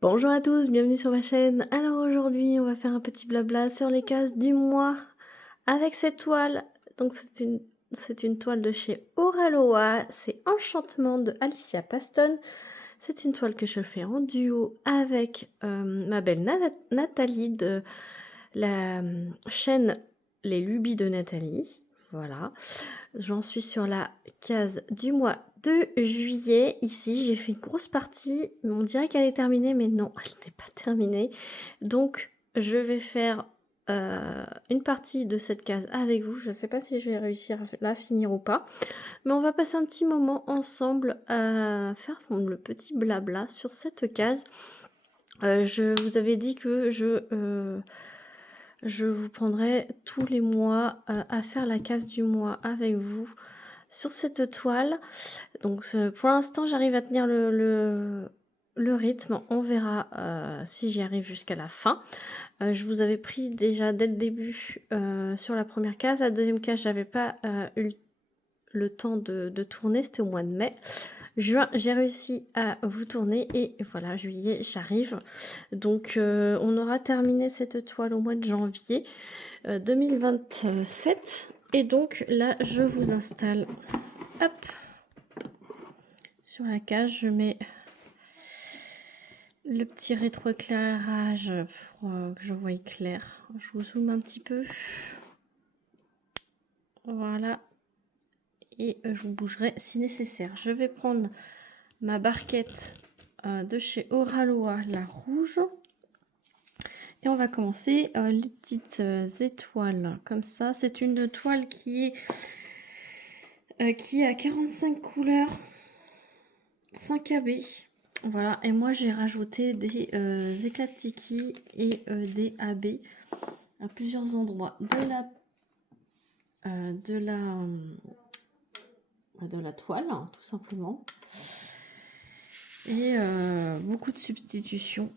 Bonjour à tous, bienvenue sur ma chaîne. Alors aujourd'hui, on va faire un petit blabla sur les cases du mois avec cette toile. Donc c'est une toile de chez Oraloa, c'est Enchantement de Alicia Paston. C'est une toile que je fais en duo avec ma belle Nathalie de la chaîne Les Lubies de Nathalie. Voilà, j'en suis sur la case du mois de juillet. Ici, j'ai fait une grosse partie. On dirait qu'elle est terminée, mais non, elle n'est pas terminée. Donc, je vais faire une partie de cette case avec vous. Je ne sais pas si je vais réussir à la finir ou pas. Mais on va passer un petit moment ensemble à faire le petit blabla sur cette case. Je vous avais dit que je vous prendrai tous les mois à faire la case du mois avec vous sur cette toile. Donc pour l'instant, j'arrive à tenir le rythme. On verra si j'y arrive jusqu'à la fin. Je vous avais pris déjà dès le début sur la première case. La deuxième case, j'avais pas eu le temps de tourner. C'était au mois de mai. Juin, j'ai réussi à vous tourner et voilà, juillet, j'arrive. Donc on aura terminé cette toile au mois de janvier 2027. Et donc là, je vous installe, hop, sur la cage. Je mets le petit rétroéclairage pour que je voie clair. Je vous zoome un petit peu. Voilà. Et je vous bougerai si nécessaire. Je vais prendre ma barquette de chez Oraloa, la rouge. Et on va commencer les petites étoiles comme ça. C'est une toile qui a 45 couleurs, 5 AB. Voilà, et moi j'ai rajouté des éclats de tiki et des AB à plusieurs endroits de la toile, hein, tout simplement. Et beaucoup de substitutions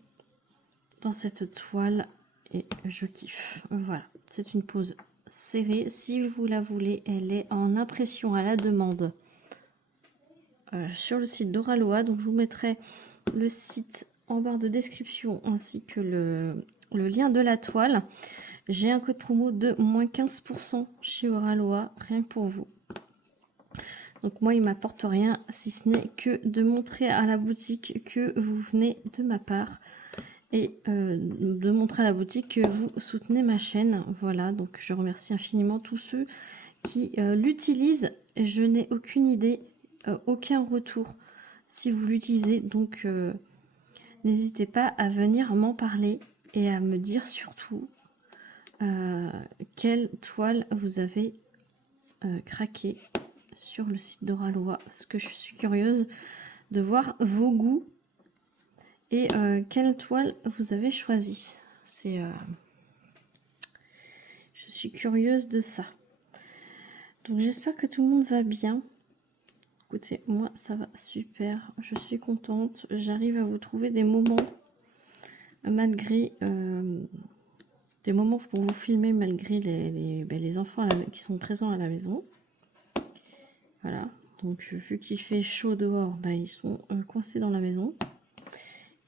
dans cette toile et je kiffe. Voilà, c'est une pose serrée. Si vous la voulez, elle est en impression à la demande sur le site d'Oraloa. Donc je vous mettrai le site en barre de description ainsi que le lien de la toile. J'ai un code promo de moins 15% chez Oraloa, rien que pour vous. Donc moi, il m'apporte rien si ce n'est que de montrer à la boutique que vous venez de ma part et de montrer à la boutique que vous soutenez ma chaîne. Voilà, donc je remercie infiniment tous ceux qui l'utilisent. Je n'ai aucune idée, aucun retour si vous l'utilisez. Donc n'hésitez pas à venir m'en parler et à me dire surtout quelle toile vous avez craqué sur le site d'Oraloa, parce que je suis curieuse de voir vos goûts et quelle toile vous avez choisi. Je suis curieuse de ça. Donc j'espère que tout le monde va bien. Écoutez, moi ça va super, je suis contente. J'arrive à vous trouver des moments malgré des moments pour vous filmer malgré les enfants qui sont présents à la maison. Voilà, donc vu qu'il fait chaud dehors, bah, ils sont coincés dans la maison.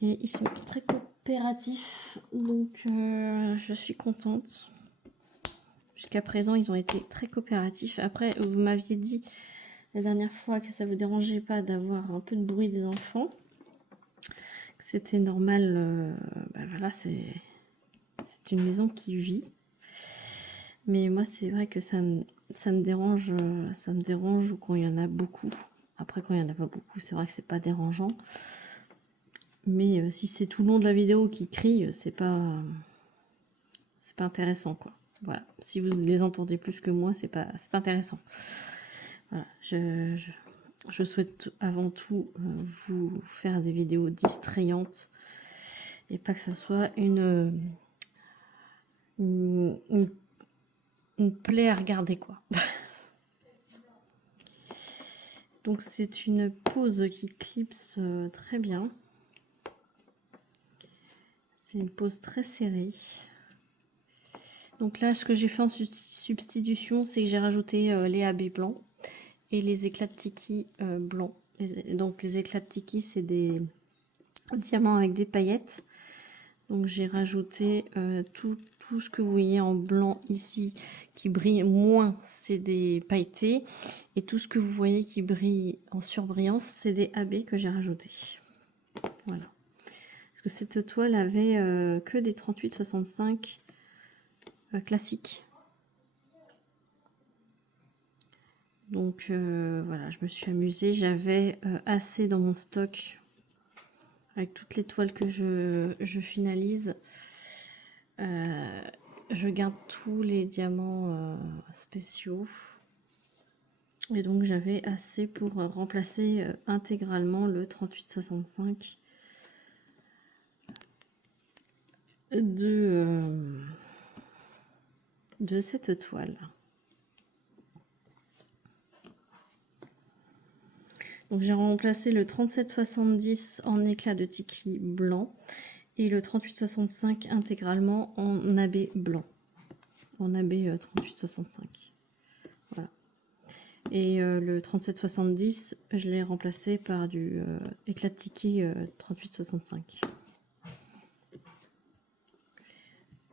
Et ils sont très coopératifs, donc je suis contente. Jusqu'à présent, ils ont été très coopératifs. Après, vous m'aviez dit la dernière fois que ça ne vous dérangeait pas d'avoir un peu de bruit des enfants. C'était normal. Ben voilà, c'est une maison qui vit. Mais moi, c'est vrai que ça me dérange. Ça me dérange quand il y en a beaucoup. Après, quand il n'y en a pas beaucoup, c'est vrai que c'est pas dérangeant. Mais si c'est tout le long de la vidéo qui crie, c'est pas intéressant, quoi. Voilà, si vous les entendez plus que moi, c'est pas intéressant. Voilà, je souhaite avant tout vous faire des vidéos distrayantes et pas que ça soit une plaie à regarder, quoi. Donc c'est une pose qui clipse très bien. C'est une pose très serrée. Donc là, ce que j'ai fait en substitution, c'est que j'ai rajouté les AB blancs et les éclats de tiki blancs. Donc les éclats de tiki, c'est des diamant avec des paillettes. Donc j'ai rajouté tout ce que vous voyez en blanc ici qui brille moins, c'est des pailletés. Et tout ce que vous voyez qui brille en surbrillance, c'est des AB que j'ai rajouté. Voilà. Parce que cette toile avait que des 38-65 classiques. Donc voilà, je me suis amusée. J'avais assez dans mon stock avec toutes les toiles que je finalise. Je garde tous les diamants spéciaux. Et donc j'avais assez pour remplacer intégralement le 38-65 de cette toile. Donc j'ai remplacé le 37-70 en éclat de tiki blanc et le 38-65 intégralement en AB blanc. En AB 38-65. Voilà. Et le 37-70, je l'ai remplacé par du éclat de tiki 38-65.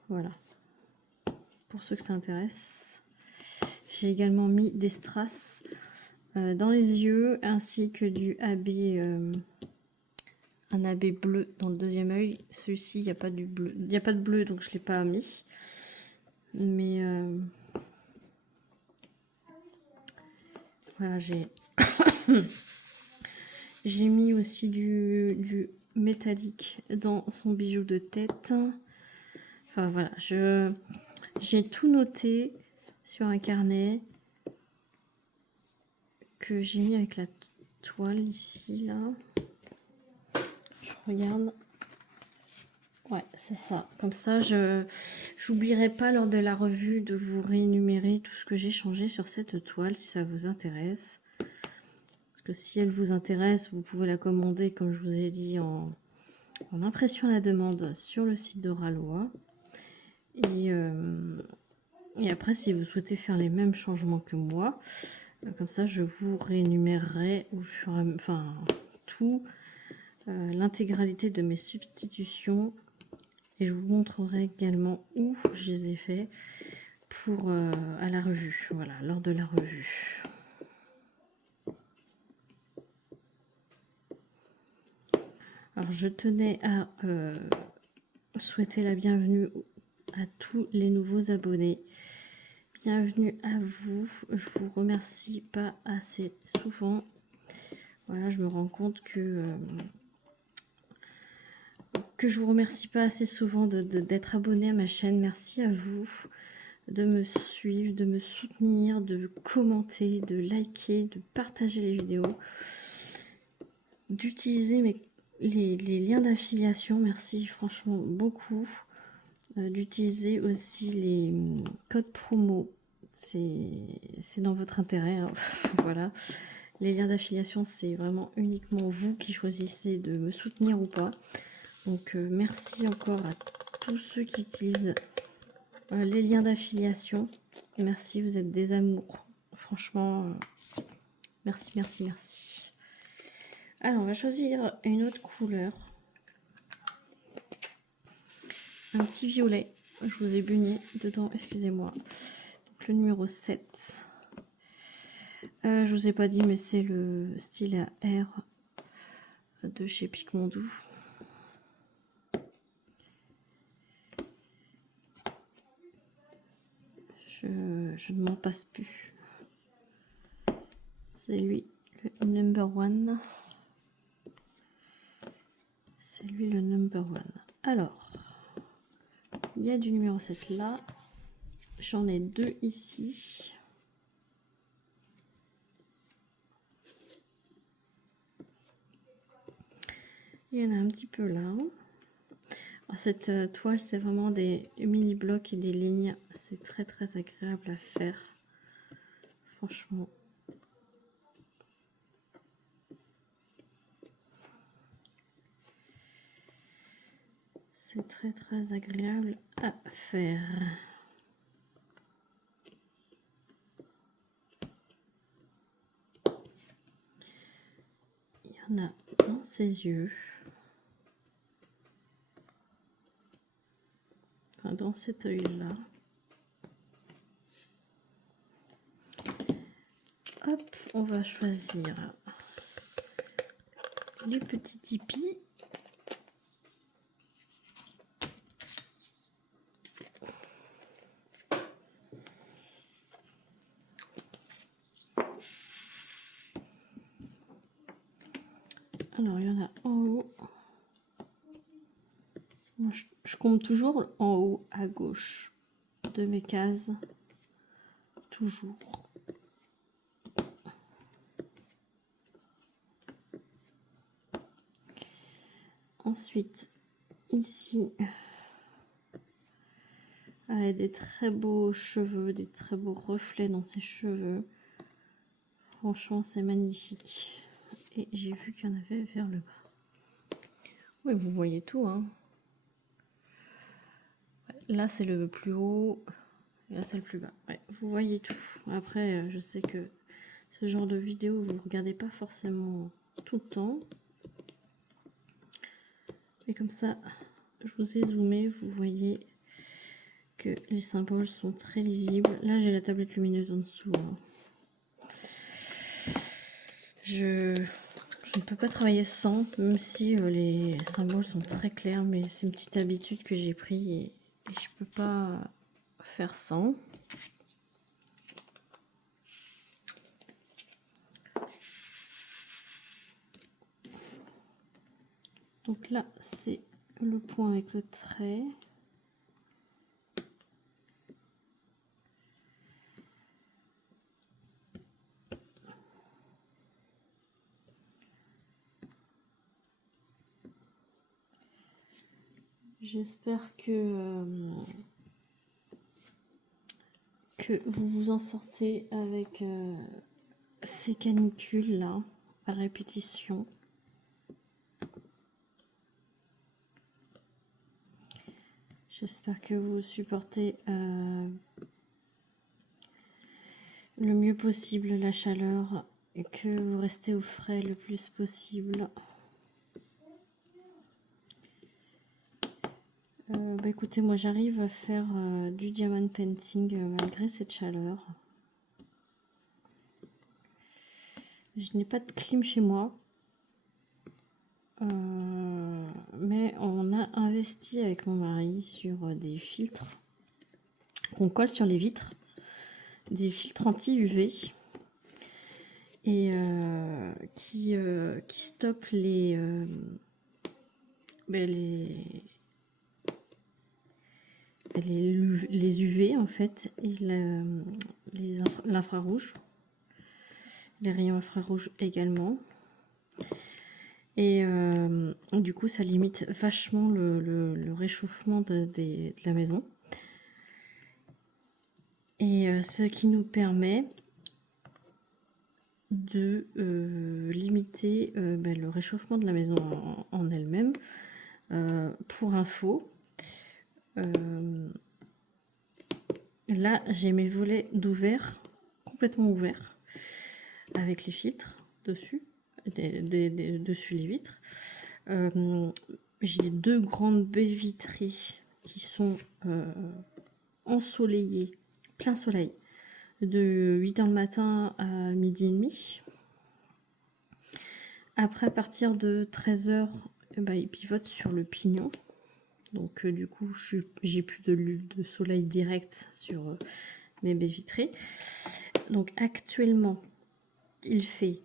Voilà. Pour ceux que ça intéresse. J'ai également mis des strass dans les yeux ainsi que du AB, un AB bleu dans le deuxième œil. Celui-ci, il n'y a pas du bleu, il n'y a pas de bleu donc je ne l'ai pas mis. Mais voilà, j'ai j'ai mis aussi du métallique dans son bijou de tête. Enfin voilà, j'ai tout noté sur un carnet que j'ai mis avec la toile ici, là. Je regarde. Ouais, c'est ça. Comme ça, je n'oublierai pas lors de la revue de vous réénumérer tout ce que j'ai changé sur cette toile, si ça vous intéresse. Parce que si elle vous intéresse, vous pouvez la commander, comme je vous ai dit, en impression à la demande sur le site d'Oralois. Et après, si vous souhaitez faire les mêmes changements que moi, comme ça, je vous réénumérerai au fur et à mesure, tout, l'intégralité de mes substitutions. Et je vous montrerai également où je les ai fait pour à la revue. Voilà, lors de la revue. Alors, je tenais à souhaiter la bienvenue à tous les nouveaux abonnés. Bienvenue à vous. Je vous remercie pas assez souvent. Voilà, je me rends compte que je vous remercie pas assez souvent d'être abonné à ma chaîne. Merci à vous de me suivre, de me soutenir, de commenter, de liker, de partager les vidéos, d'utiliser les liens d'affiliation. Merci franchement beaucoup. D'utiliser aussi les codes promo. C'est dans votre intérêt. Hein. Voilà. Les liens d'affiliation, c'est vraiment uniquement vous qui choisissez de me soutenir ou pas. Donc merci encore à tous ceux qui utilisent les liens d'affiliation. Merci, vous êtes des amours. Franchement, merci, merci, merci. Alors, on va choisir une autre couleur. Un petit violet. Je vous ai baigné dedans, excusez-moi. Le numéro 7. Je vous ai pas dit, mais c'est le style R de chez Picmondou. Je ne m'en passe plus. C'est lui, le number one. C'est lui le number one. Alors, il y a du numéro 7 là. J'en ai deux ici. Il y en a un petit peu là. Alors, cette toile, c'est vraiment des mini blocs et des lignes. C'est très très agréable à faire. Franchement. C'est très très agréable à faire. Il y en a dans ses yeux. enfin, dans cet œil-là. Hop, on va choisir les petits tipis. Alors, il y en a en haut. Moi, je compte toujours en haut à gauche de mes cases. Toujours. Ensuite, ici, elle a des très beaux cheveux, des très beaux reflets dans ses cheveux. Franchement, c'est magnifique. Et j'ai vu qu'il y en avait vers le bas. Oui, vous voyez tout, hein. Là, c'est le plus haut. Et là, c'est le plus bas. Ouais, vous voyez tout. Après, je sais que ce genre de vidéo, vous ne regardez pas forcément tout le temps. Mais comme ça, je vous ai zoomé. Vous voyez que les symboles sont très lisibles. Là, j'ai la tablette lumineuse en dessous. Hein. Je ne peux pas travailler sans, même si les symboles sont très clairs, mais c'est une petite habitude que j'ai pris et je peux pas faire sans. Donc là, c'est le point avec le trait. J'espère que vous vous en sortez avec ces canicules là à répétition. J'espère que vous supportez le mieux possible la chaleur et que vous restez au frais le plus possible. Bah écoutez, moi j'arrive à faire du diamond painting malgré cette chaleur. Je n'ai pas de clim chez moi. Mais on a investi avec mon mari sur des filtres qu'on colle sur les vitres. Des filtres anti-UV. Et qui stoppent les UV en fait et l'infrarouge, les rayons infrarouges également, et du coup ça limite vachement le réchauffement de la maison, et ce qui nous permet de limiter le réchauffement de la maison en elle-même. Pour info, là j'ai mes volets d'ouvert complètement ouverts avec les filtres dessus, dessus les vitres. J'ai 2 grandes baies vitrées qui sont ensoleillées, plein soleil, de 8h le matin à 12h30. Après, à partir de 13h, ils pivotent sur le pignon. Donc du coup, j'ai plus de soleil direct sur mes baies vitrées. Donc actuellement, il fait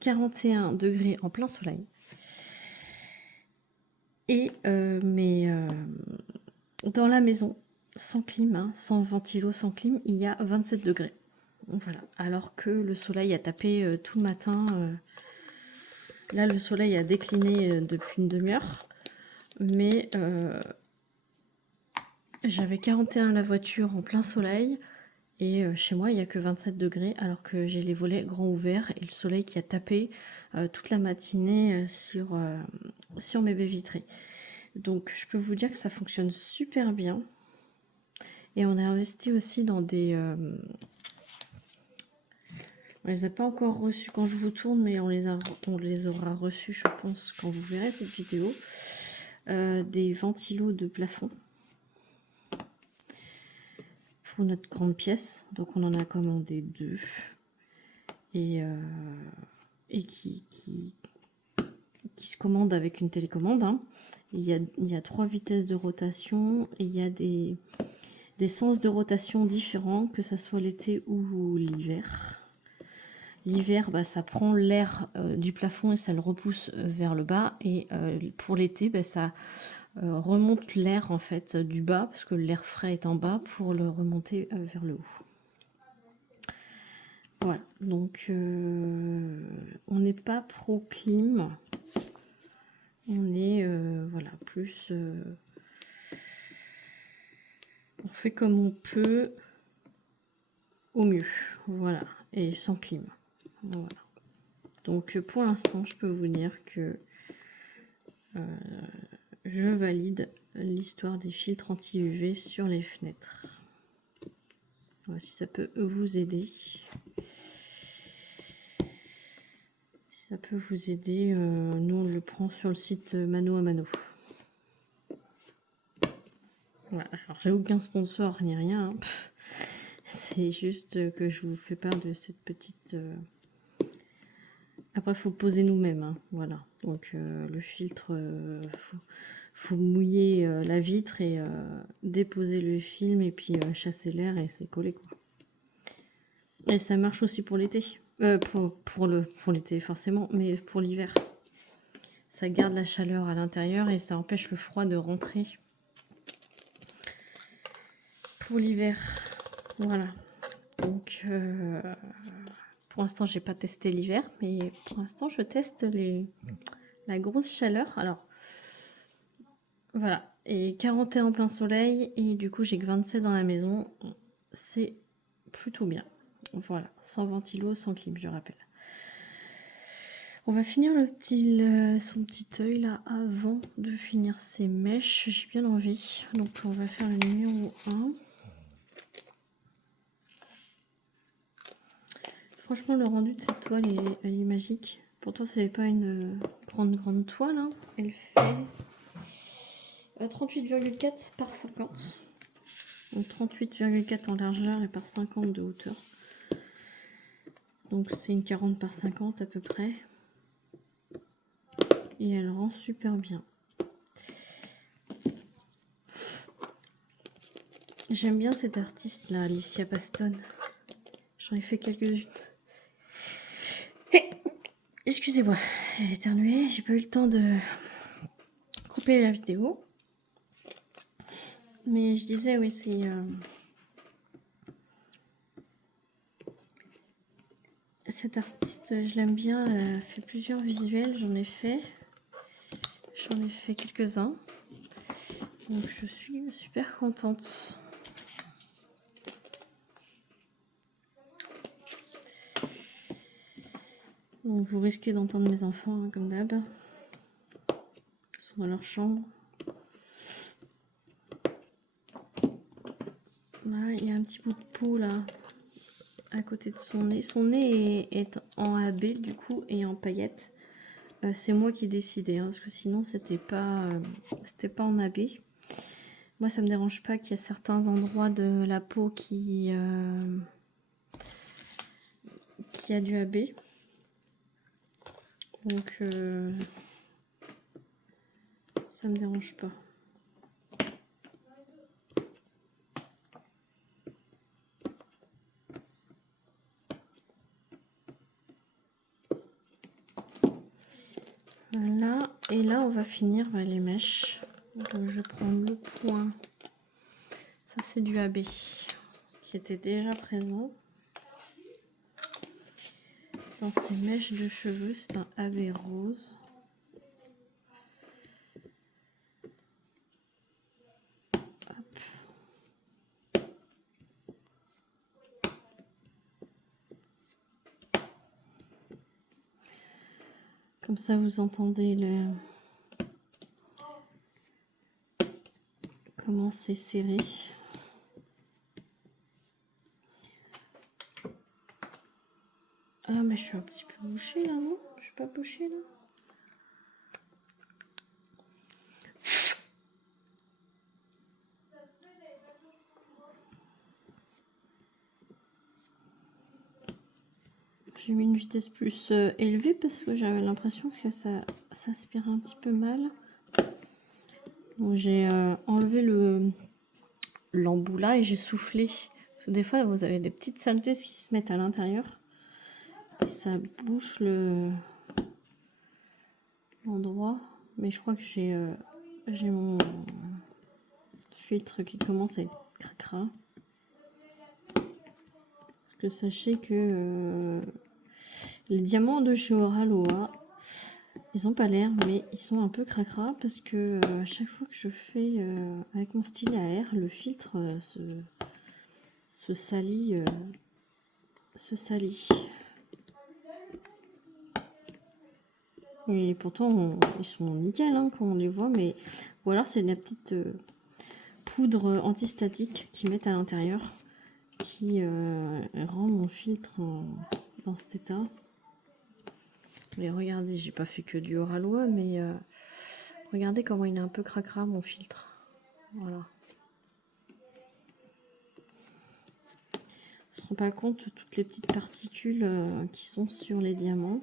41 degrés en plein soleil. Et dans la maison, sans clim, hein, sans ventilo, sans clim, il y a 27 degrés. Voilà. Alors que le soleil a tapé tout le matin. Là, le soleil a décliné depuis une demi-heure. Mais j'avais 41 à la voiture en plein soleil. Et chez moi, il n'y a que 27 degrés, alors que j'ai les volets grands ouverts et le soleil qui a tapé toute la matinée sur mes baies vitrées. Donc, je peux vous dire que ça fonctionne super bien. Et on a investi aussi dans des... on les a pas encore reçus quand je vous tourne, mais on les aura reçus, je pense, quand vous verrez cette vidéo. des ventilos de plafond pour notre grande pièce. Donc on en a commandé 2 et qui se commandent avec une télécommande. Hein. Il y a 3 vitesses de rotation et il y a des sens de rotation différents, que ce soit l'été ou l'hiver. L'hiver, bah, ça prend l'air du plafond et ça le repousse vers le bas. Et pour l'été, bah, ça remonte l'air en fait du bas, parce que l'air frais est en bas, pour le remonter vers le haut. Voilà, donc on n'est pas pro clim. On est voilà, plus on fait comme on peut au mieux, voilà, et sans clim. Voilà. Donc pour l'instant, je peux vous dire que je valide l'histoire des filtres anti-UV sur les fenêtres. Voilà, si ça peut vous aider. Si ça peut vous aider, nous on le prend sur le site Mano à Mano. Voilà. Alors j'ai aucun sponsor ni rien. Hein. C'est juste que je vous fais part de cette petite... Après, il faut poser nous-mêmes. Hein. Voilà. Donc le filtre, faut mouiller la vitre et déposer le film et puis chasser l'air et c'est collé quoi. Et ça marche aussi pour l'été. Pour l'été forcément, mais pour l'hiver. Ça garde la chaleur à l'intérieur et ça empêche le froid de rentrer. Pour l'hiver. Voilà. Donc pour l'instant j'ai pas testé l'hiver, mais pour l'instant je teste la grosse chaleur. Alors voilà. Et 41 en plein soleil et du coup j'ai que 27 dans la maison. C'est plutôt bien. Voilà. Sans ventilo, sans clim, je rappelle. On va finir son petit œil là avant de finir ses mèches. J'ai bien envie. Donc on va faire le numéro 1. Franchement, le rendu de cette toile, elle est magique. Pourtant, ce n'est pas une grande toile. Hein. Elle fait 38,4 par 50. Donc 38,4 en largeur et par 50 de hauteur. Donc c'est une 40 par 50 à peu près. Et elle rend super bien. J'aime bien cette artiste là, Alicia Paston. J'en ai fait quelques-unes. Excusez-moi, j'ai éternué, j'ai pas eu le temps de couper la vidéo. Mais je disais, oui, c'est... Cette artiste, je l'aime bien, elle a fait plusieurs visuels, j'en ai fait quelques-uns. Donc je suis super contente. Donc vous risquez d'entendre mes enfants, hein, comme d'hab. Ils sont dans leur chambre. Là, il y a un petit bout de peau là, à côté de son nez. Son nez est en AB du coup et en paillettes. C'est moi qui ai décidé, hein, parce que sinon c'était pas en AB. Moi ça me dérange pas qu'il y a certains endroits de la peau qui a du AB. Donc ça me dérange pas. Voilà, et là on va finir les mèches. Donc je prends le point. Ça c'est du AB qui était déjà présent. Dans ces mèches de cheveux, c'est un AB rose. Hop. Comme ça vous entendez comment c'est serré. Ah mais je suis un petit peu bouchée là, non? Je suis pas bouchée là. J'ai mis une vitesse plus élevée parce que j'avais l'impression que ça aspirait un petit peu mal. Donc j'ai enlevé l'embout là et j'ai soufflé. Parce que des fois, vous avez des petites saletés qui se mettent à l'intérieur. Et ça bouche l'endroit. Mais je crois que j'ai mon filtre qui commence à être cracra. Parce que sachez que les diamants de chez Oraloa, ils ont pas l'air, mais ils sont un peu cracra parce que à chaque fois que je fais avec mon stylet à air, le filtre se salit. Et pourtant, ils sont nickel hein, quand on les voit, mais ou alors c'est la petite poudre antistatique qu'ils mettent à l'intérieur qui rend mon filtre dans cet état. Et regardez, j'ai pas fait que du Oraloa, mais regardez comment il est un peu cracra mon filtre. Voilà. On se rend pas compte de toutes les petites particules qui sont sur les diamants.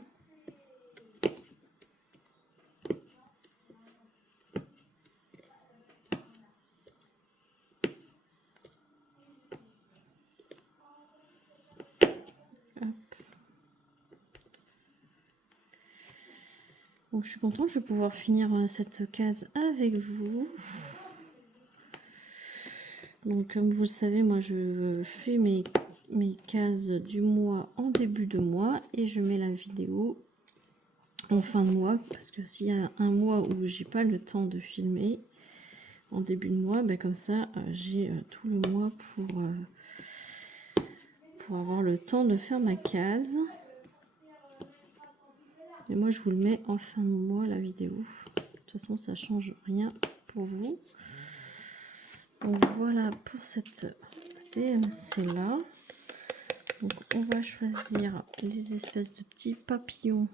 Donc je suis contente, je vais pouvoir finir cette case avec vous. Donc comme vous le savez, moi je fais mes cases du mois en début de mois et je mets la vidéo en fin de mois parce que s'il y a un mois où j'ai pas le temps de filmer en début de mois, ben comme ça j'ai tout le mois pour avoir le temps de faire ma case. Et moi je vous le mets en fin de mois la vidéo. De toute façon ça change rien pour vous. Donc voilà pour cette DMC là. Donc on va choisir les espèces de petits papillons.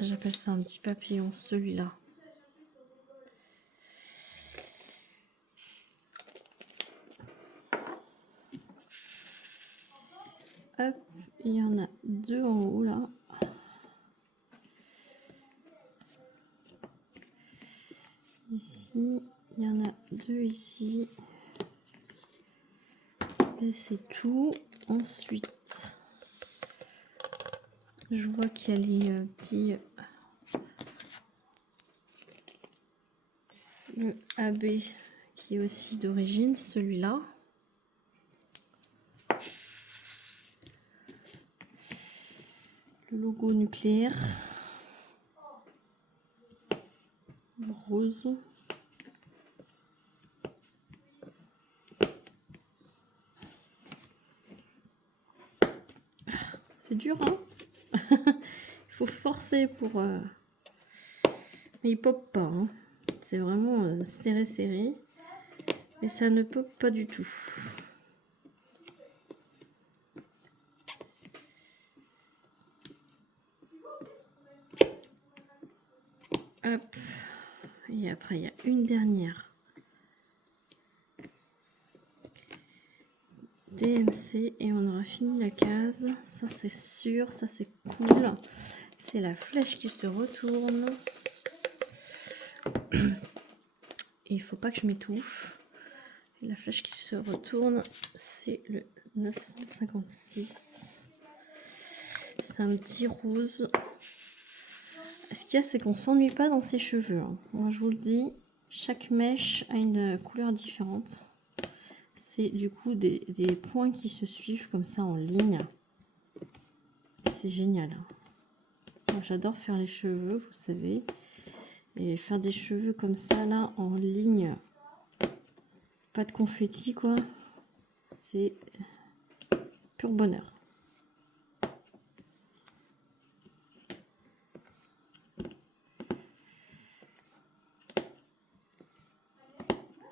J'appelle ça un petit papillon, celui-là. Hop, il y en a deux en haut là. Ici, il y en a deux ici. Et c'est tout. Ensuite, je vois qu'il y a les petits... le AB qui est aussi d'origine, celui-là. Le logo nucléaire. Rose. C'est dur, hein. Il faut forcer pour... Mais il pop pas, hein. C'est vraiment serré. Et ça ne pop pas du tout. Hop. Et après, il y a une dernière. DMC et on aura fini la case. Ça c'est sûr, ça c'est cool. C'est la flèche qui se retourne. Et il faut pas que je m'étouffe. La flèche qui se retourne, c'est le 956. C'est un petit rose. Ce qu'il y a, c'est qu'on s'ennuie pas dans ses cheveux. Hein. Moi, je vous le dis, chaque mèche a une couleur différente. C'est du coup des points qui se suivent comme ça en ligne. C'est génial. Moi, j'adore faire les cheveux, vous savez. Et faire des cheveux comme ça, là, en ligne. Pas de confetti, quoi. C'est pur bonheur.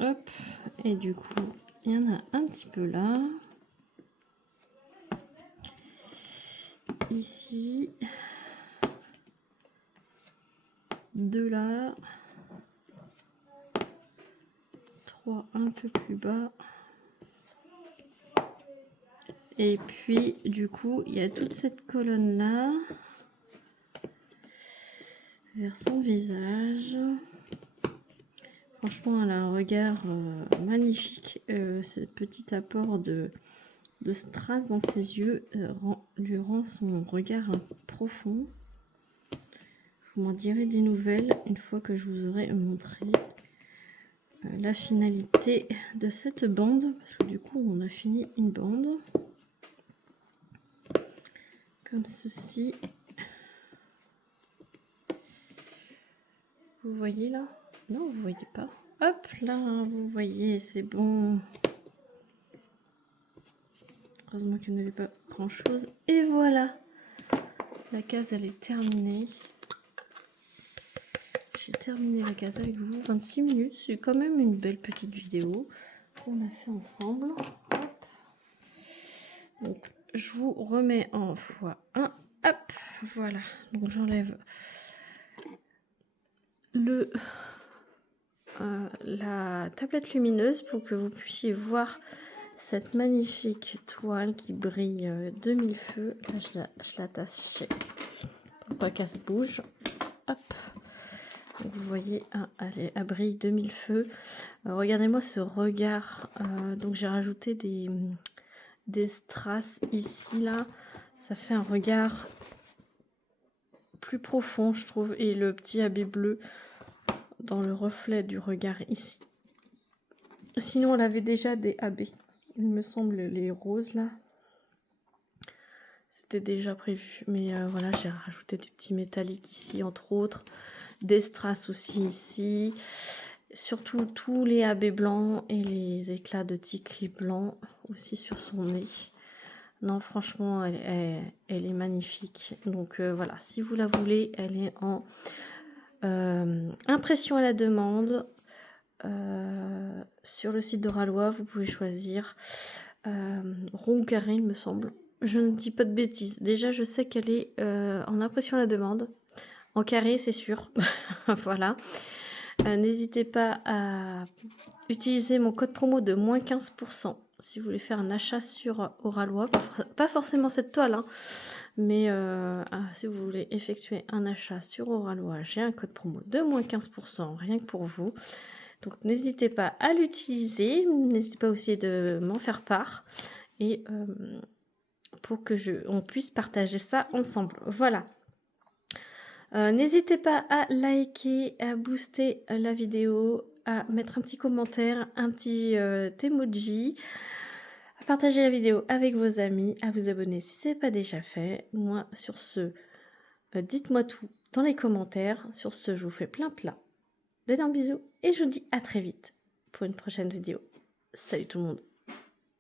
Hop. Et du coup, il y en a un petit peu là. Ici. Deux là. Trois un peu plus bas. Et puis, du coup, il y a toute cette colonne-là vers son visage. Franchement, elle a un regard magnifique. Ce petit apport de strass dans ses yeux lui rend son regard profond. Vous m'en direz des nouvelles une fois que je vous aurai montré la finalité de cette bande. Parce que du coup, on a fini une bande. Comme ceci. Vous voyez là? Non, vous voyez pas. Hop là, vous voyez, c'est bon. Heureusement qu'il n'y avait pas grand chose. Et voilà. La case, elle est terminée. J'ai terminé la case avec vous. 26 minutes. C'est quand même une belle petite vidéo qu'on a fait ensemble. Hop. Donc, je vous remets en x1. Hop. Voilà. Donc, j'enlève la tablette lumineuse pour que vous puissiez voir cette magnifique toile qui brille de mille feux. Là, je l'attache pour pas qu'elle se bouge. Hop. Donc, vous voyez, elle brille de mille feux. Regardez-moi ce regard. Donc j'ai rajouté des strass ici, là. Ça fait un regard plus profond, je trouve. Et le petit habit bleu dans le reflet du regard ici. Sinon, on avait déjà des AB. Il me semble, les roses, là. C'était déjà prévu. Mais voilà, j'ai rajouté des petits métalliques ici, entre autres. Des strass aussi ici. Surtout tous les AB blancs et les éclats de ticli blanc aussi sur son nez. Non, franchement, elle est magnifique. Donc voilà, si vous la voulez, elle est en impression à la demande. Sur le site de Ralois, vous pouvez choisir rond ou carré, il me semble. Je ne dis pas de bêtises. Déjà, je sais qu'elle est en impression à la demande. En carré, c'est sûr. Voilà. N'hésitez pas à utiliser mon code promo de moins 15% si vous voulez faire un achat sur Oralois. Pas forcément cette toile, hein, mais si vous voulez effectuer un achat sur Oralois, j'ai un code promo de moins 15% rien que pour vous. Donc n'hésitez pas à l'utiliser. N'hésitez pas aussi de m'en faire part. Et pour que on puisse partager ça ensemble. Voilà. N'hésitez pas à liker, à booster la vidéo, à mettre un petit commentaire, un petit emoji, à partager la vidéo avec vos amis, à vous abonner si ce n'est pas déjà fait. Moi, sur ce, dites-moi tout dans les commentaires. Sur ce, je vous fais plein d'énormes bisous et je vous dis à très vite pour une prochaine vidéo. Salut tout le monde!